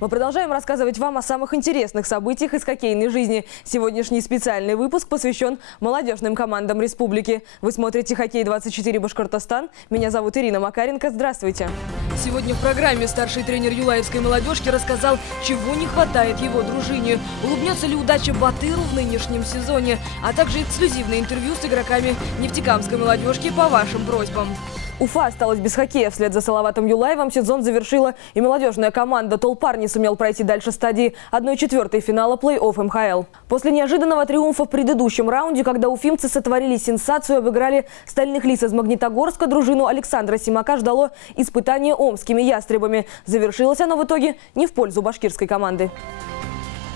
Мы продолжаем рассказывать вам о самых интересных событиях из хоккейной жизни. Сегодняшний специальный выпуск посвящен молодежным командам республики. Вы смотрите «Хоккей-24 Башкортостан». Меня зовут Ирина Макаренко. Здравствуйте. Сегодня в программе старший тренер юлаевской молодежки рассказал, чего не хватает его дружине. Улыбнется ли удача Батыру в нынешнем сезоне, а также эксклюзивное интервью с игроками нефтекамской молодежки по вашим просьбам. Уфа осталась без хоккея. Вслед за Салаватом Юлаевым сезон завершила и молодежная команда. Толпар не сумел пройти дальше стадии 1/4 финала плей-офф МХЛ. После неожиданного триумфа в предыдущем раунде, когда уфимцы сотворили сенсацию, обыграли Стальных Лис из Магнитогорска, дружину Александра Симака ждало испытание омскими ястребами. Завершилось оно в итоге не в пользу башкирской команды.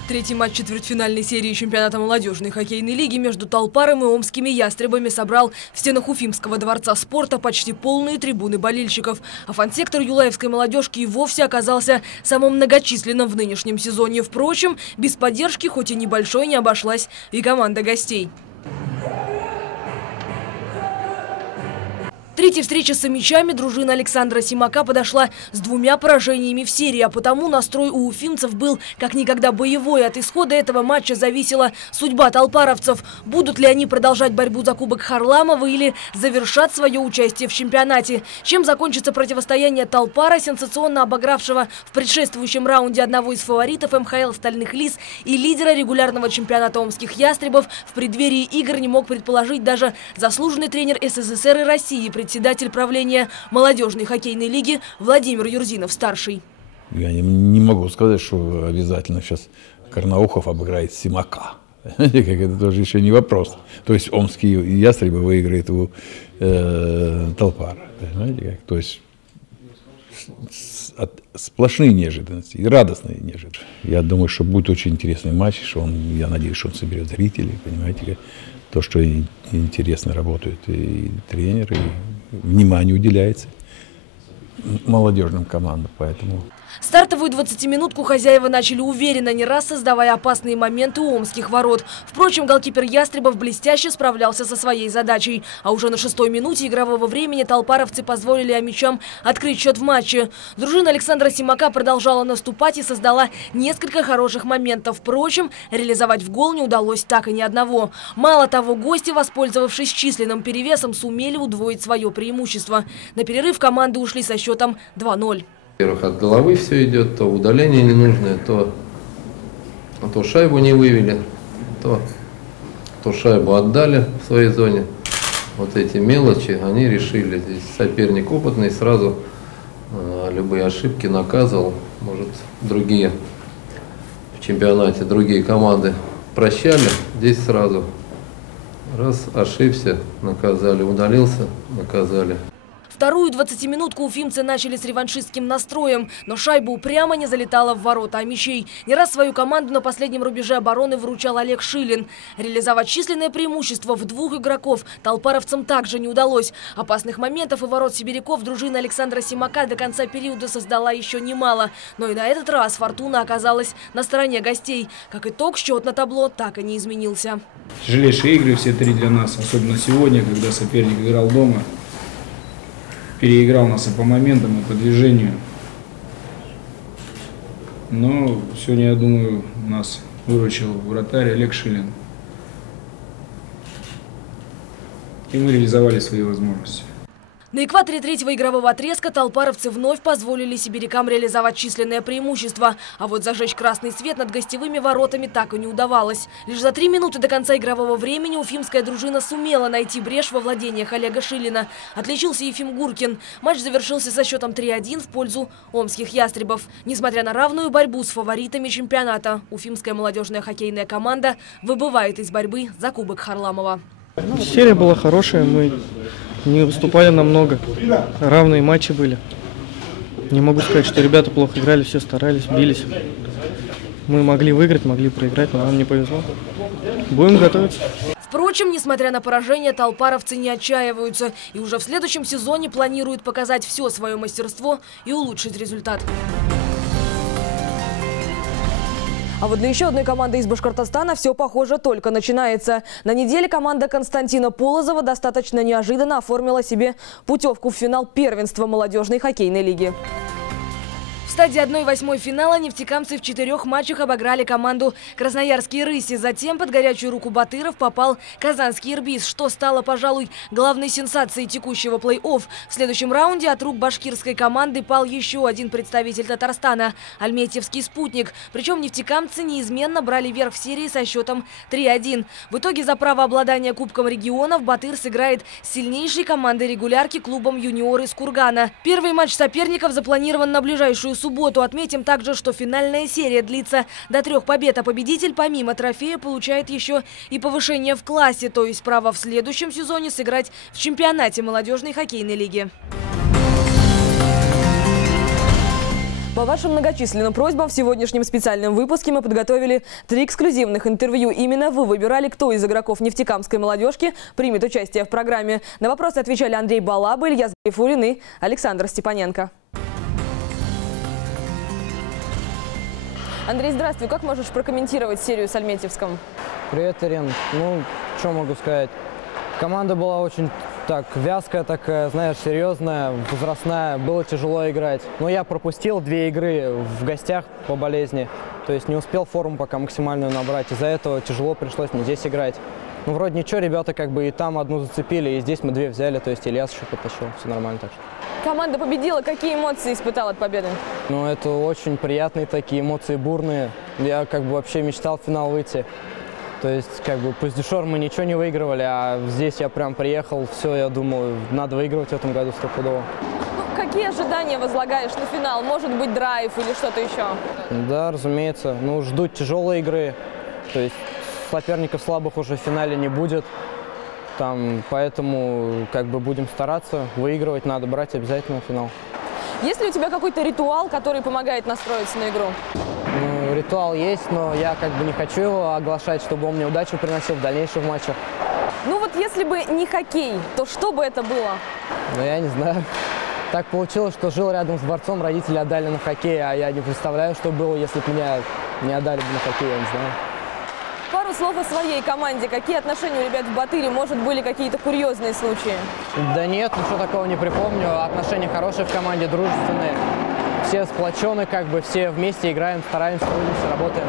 Третий матч четвертьфинальной серии чемпионата молодежной хоккейной лиги между Толпаром и омскими ястребами собрал в стенах Уфимского дворца спорта почти полные трибуны болельщиков. А фан-сектор юлаевской молодежки и вовсе оказался самым многочисленным в нынешнем сезоне. Впрочем, без поддержки, хоть и небольшой, не обошлась и команда гостей. Третья встреча с сомичами дружина Александра Симака подошла с 2 поражениями в серии, а потому настрой у уфимцев был как никогда боевой. От исхода этого матча зависела судьба толпаровцев. Будут ли они продолжать борьбу за Кубок Харламова или завершат свое участие в чемпионате. Чем закончится противостояние Толпара, сенсационно обыгравшего в предшествующем раунде одного из фаворитов МХЛ Стальных Лис и лидера регулярного чемпионата омских ястребов, в преддверии игр не мог предположить даже заслуженный тренер СССР и России, председатель правления молодежной хоккейной лиги Владимир Юрзинов-старший. Я не могу сказать, что обязательно сейчас Карнаухов обыграет Симака. Это тоже еще не вопрос. То есть омские ястребы выиграет у Толпара. То есть сплошные неожиданности и радостные неожиданности. Я думаю, что будет очень интересный матч, что я надеюсь, что он соберет зрителей, понимаете, то, что интересно работают и тренеры, и внимание уделяется молодежным командам, поэтому... Стартовую 20-минутку хозяева начали уверенно, не раз создавая опасные моменты у омских ворот. Впрочем, голкипер ястребов блестяще справлялся со своей задачей. А уже на 6-й минуте игрового времени толпаровцы позволили омичам открыть счет в матче. Дружина Александра Симака продолжала наступать и создала несколько хороших моментов. Впрочем, реализовать в гол не удалось так и ни одного. Мало того, гости, воспользовавшись численным перевесом, сумели удвоить свое преимущество. На перерыв команды ушли со счетом 2-0. Во-первых, от головы все идет, то удаление ненужное, то шайбу не вывели, то шайбу отдали в своей зоне. Вот эти мелочи они решили. Здесь соперник опытный, сразу любые ошибки наказывал. Может, другие в чемпионате, другие команды прощали, здесь сразу раз ошибся, наказали, удалился, наказали. Вторую 20-минутку уфимцы начали с реваншистским настроем, но шайба упрямо не залетала в ворота омичей. Не раз свою команду на последнем рубеже обороны выручал Олег Шилин. Реализовать численное преимущество в 2 игроков толпаровцам также не удалось. Опасных моментов и ворот сибиряков дружина Александра Симака до конца периода создала еще немало. Но и на этот раз фортуна оказалась на стороне гостей. Как итог, счет на табло так и не изменился. Тяжелейшие игры все 3 для нас, особенно сегодня, когда соперник играл дома. Переиграл нас и по моментам, и по движению. Но сегодня, я думаю, нас выручил вратарь Олег Шилин. И мы реализовали свои возможности. На экваторе 3-го игрового отрезка толпаровцы вновь позволили сибирякам реализовать численное преимущество. А вот зажечь красный свет над гостевыми воротами так и не удавалось. Лишь за 3 минуты до конца игрового времени уфимская дружина сумела найти брешь во владениях Олега Шилина. Отличился Ефим Гуркин. Матч завершился со счетом 3-1 в пользу омских ястребов. Несмотря на равную борьбу с фаворитами чемпионата, уфимская молодежная хоккейная команда выбывает из борьбы за Кубок Харламова. Серия была хорошая, мы не выступали намного, равные матчи были. Не могу сказать, что ребята плохо играли, все старались, бились. Мы могли выиграть, могли проиграть, но нам не повезло. Будем готовиться. Впрочем, несмотря на поражение, толпаровцы не отчаиваются и уже в следующем сезоне планируют показать все свое мастерство и улучшить результат. А вот для еще одной команды из Башкортостана все, похоже, только начинается. На неделе команда Константина Полозова достаточно неожиданно оформила себе путевку в финал первенства молодежной хоккейной лиги. стадии 1/8 финала нефтекамцы в 4 матчах обыграли команду «Красноярские рыси». Затем под горячую руку батыров попал казанский «Ирбис», что стало, пожалуй, главной сенсацией текущего плей-офф. В следующем раунде от рук башкирской команды пал еще один представитель Татарстана – альметьевский «Спутник». Причем нефтекамцы неизменно брали верх в серии со счетом 3-1. В итоге за право обладания Кубком регионов Батыр сыграет с сильнейшей командой регулярки клубом «Юниоры» из Кургана. Первый матч соперников запланирован на ближайшую субботу. Отметим также, что финальная серия длится до 3 побед, а победитель помимо трофея получает еще и повышение в классе, то есть право в следующем сезоне сыграть в чемпионате молодежной хоккейной лиги. По вашим многочисленным просьбам в сегодняшнем специальном выпуске мы подготовили 3 эксклюзивных интервью. Именно вы выбирали, кто из игроков нефтекамской молодежки примет участие в программе. На вопросы отвечали Андрей Балаба, Илья Гарифуллин и Александр Степаненко. Андрей, здравствуй. Как можешь прокомментировать серию с Альметьевском? Привет, Ирин. Ну, что могу сказать? Команда была очень вязкая такая, знаешь, серьезная, возрастная. Было тяжело играть. Но я пропустил 2 игры в гостях по болезни. То есть не успел форму пока максимальную набрать. Из-за этого тяжело пришлось мне здесь играть. Ну, вроде ничего, ребята как бы и там одну зацепили, и здесь мы 2 взяли. То есть Ильяс еще подтащил. Все нормально так что. Команда победила. Какие эмоции испытал от победы? Ну, это очень приятные такие эмоции, бурные. Я как бы вообще мечтал в финал выйти. То есть, как бы, Пусть-Дюшор мы ничего не выигрывали, а здесь я прям приехал, все, я думаю, надо выигрывать в этом году стопудово. Ну, какие ожидания возлагаешь на финал? Может быть, драйв или что-то еще? Да, разумеется. Ну, ждут тяжелые игры. То есть, соперников слабых уже в финале не будет. Поэтому, как бы, будем стараться, выигрывать, надо брать обязательно финал. Есть ли у тебя какой-то ритуал, который помогает настроиться на игру? Ну, ритуал есть, но я как бы не хочу его оглашать, чтобы он мне удачу приносил в дальнейших матчах. Ну вот если бы не хоккей, то что бы это было? Ну, я не знаю. Так получилось, что жил рядом с дворцом, родители отдали на хоккей, а я не представляю, что было, если бы меня не отдали бы на хоккей, я не знаю. Пару слов о своей команде. Какие отношения у ребят в Батыре? Может, были какие-то курьезные случаи? Да нет, ничего такого не припомню. Отношения хорошие в команде, дружественные. Все сплочены, как бы все вместе играем, стараемся, трудимся, работаем.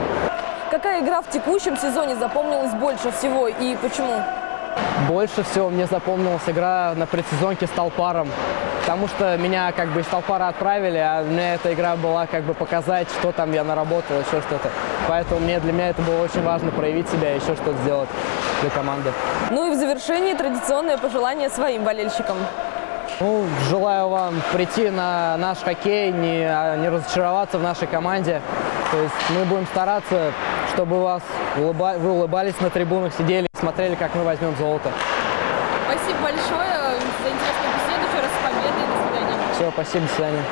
Какая игра в текущем сезоне запомнилась больше всего и почему? Больше всего мне запомнилась игра на предсезонке с Толпаром, потому что меня как бы из Толпара отправили, а у меня эта игра была как бы показать, что там я наработал, еще что-то. Поэтому для меня это было очень важно проявить себя и еще что-то сделать для команды. Ну и в завершении традиционное пожелание своим болельщикам. Ну, желаю вам прийти на наш хоккей, не разочароваться в нашей команде. То есть мы будем стараться, чтобы вы улыбались на трибунах, сидели, смотрели, как мы возьмем золото. Спасибо большое за интересную беседу. Еще раз с победой. До свидания. Все, спасибо, до свидания.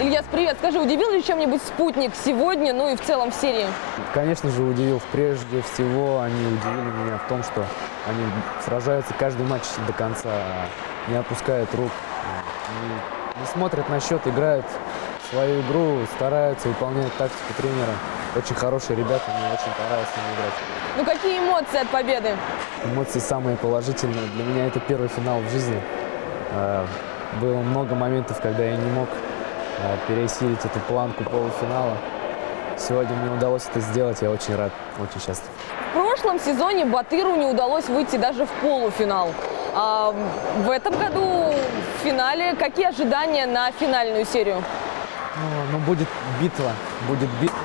Ильяс, привет. Скажи, удивил ли чем-нибудь «Спутник» сегодня, ну и в целом в серии? Конечно же, удивил. Прежде всего, они удивили меня в том, что они сражаются каждый матч до конца, не опускают рук, не смотрят на счет, играют свою игру, стараются выполнять тактику тренера. Очень хорошие ребята, мне очень понравилось с ними играть. Ну какие эмоции от победы? Эмоции самые положительные. Для меня это первый финал в жизни. Было много моментов, когда я не мог пересилить эту планку полуфинала. Сегодня мне удалось это сделать, я очень рад, очень счастлив. В прошлом сезоне Батыру не удалось выйти даже в полуфинал. А в этом году в финале какие ожидания на финальную серию? Ну, будет битва, будет битва.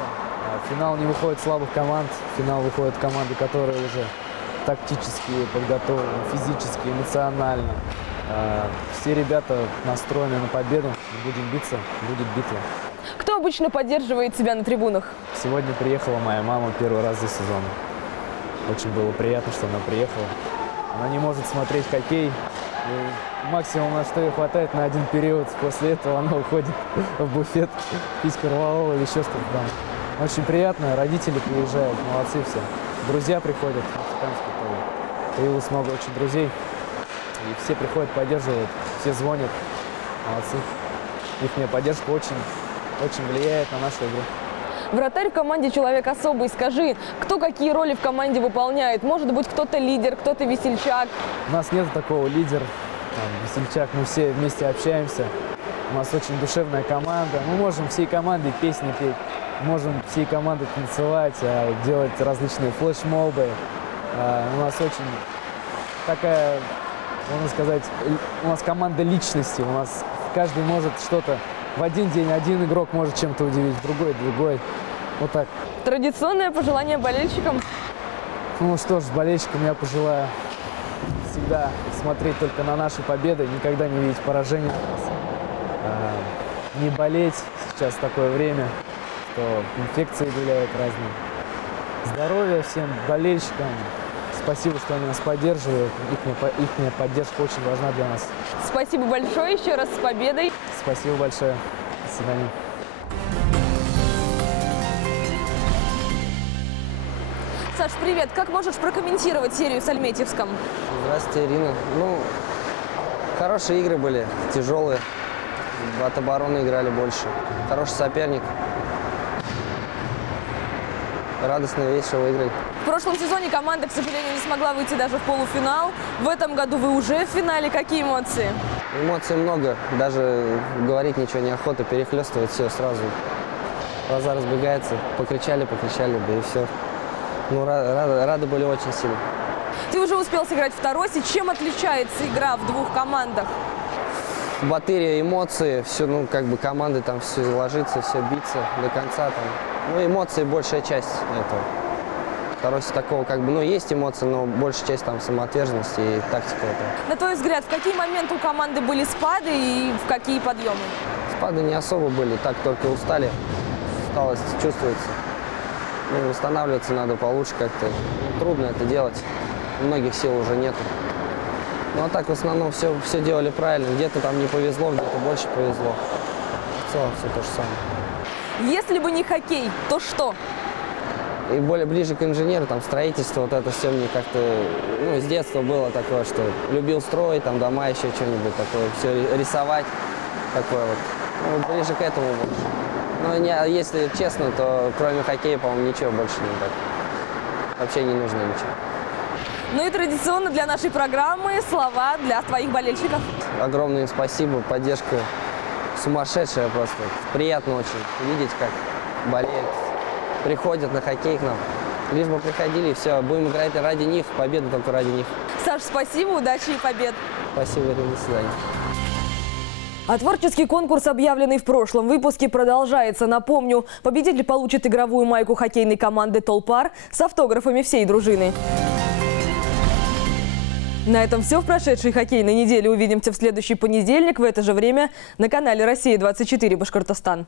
В финал не выходит слабых команд, в финал выходят команды, которые уже тактически подготовлены, физически, эмоционально. Все ребята настроены на победу, будем биться, будет битва. Кто обычно поддерживает тебя на трибунах? Сегодня приехала моя мама первый раз за сезон. Очень было приятно, что она приехала. Она не может смотреть хоккей. И максимум, на что ей хватает, на один период. После этого она уходит в буфет, пить корвалол или еще что-то там. Очень приятно, родители приезжают, молодцы все. Друзья приходят, появилось много очень друзей. И все приходят, поддерживают, все звонят, молодцы. Их поддержка очень влияет на нашу игру. Вратарь в команде человек особый. Скажи, кто какие роли в команде выполняет? Может быть, кто-то лидер, кто-то весельчак? У нас нет такого лидера. там, весельчак, мы все вместе общаемся. У нас очень душевная команда. Мы можем всей командой песни петь, можем всей командой танцевать, делать различные флешмобы. У нас очень такая, можно сказать, у нас команда личности. У нас каждый может что-то. В один день один игрок может чем-то удивить, другой. Вот так. Традиционное пожелание болельщикам? Ну что ж, болельщикам я пожелаю всегда смотреть только на наши победы, никогда не видеть поражений. Не болеть, сейчас такое время, что инфекции гуляют разные. Здоровья всем болельщикам. Спасибо, что они нас поддерживают. Их поддержка очень важна для нас. Спасибо большое, еще раз с победой. Спасибо большое. До свидания. Саш, привет. Как можешь прокомментировать серию с Альметьевском? Здравствуйте, Ирина. Ну, хорошие игры были, тяжелые. От обороны играли больше. Хороший соперник. Радостно, весело выиграли. В прошлом сезоне команда, к сожалению, не смогла выйти даже в полуфинал. В этом году вы уже в финале. Какие эмоции? Эмоций много. Даже говорить ничего неохота. Перехлестывает все сразу. Глаза разбегаются. Покричали, да и все. Ну, рады были очень сильно. Ты уже успел сыграть в Таросе. Чем отличается игра в двух командах? Батарея, эмоции, все, ну, как бы команды там все ложится, все биться до конца там. Ну, эмоции большая часть этого. Таросе такого, как бы, ну, есть эмоции, но большая часть там самоотверженности и тактика этого. На твой взгляд, в какие моменты у команды были спады и в какие подъемы? Спады не особо были, так только устали, усталость чувствуется. Ну, восстанавливаться надо получше как-то. Трудно это делать, многих сил уже нету. Ну а так в основном все делали правильно. Где-то там не повезло, где-то больше повезло. В целом все то же самое. Если бы не хоккей, то что? И более ближе к инженеру, там строительство, вот это все мне как-то, ну, с детства было такое, что любил строить, там дома еще что-нибудь такое, все рисовать, такое вот. Ну, ближе к этому больше. Но если честно, то кроме хоккея, по-моему, ничего больше не так. Вообще не нужно ничего. Ну и традиционно для нашей программы слова для твоих болельщиков. Огромное им спасибо, поддержка сумасшедшая просто. Приятно очень видеть, как болеют, приходят на хоккей к нам. Лишь бы приходили, и все, будем играть ради них, победа только ради них. Саш, спасибо, удачи и побед. Спасибо, Ирина, до свидания. А творческий конкурс, объявленный в прошлом выпуске, продолжается. Напомню, победитель получит игровую майку хоккейной команды «Толпар» с автографами всей дружины. На этом все в прошедшей хоккейной неделе. Увидимся в следующий понедельник в это же время на канале «Россия-24 Башкортостан».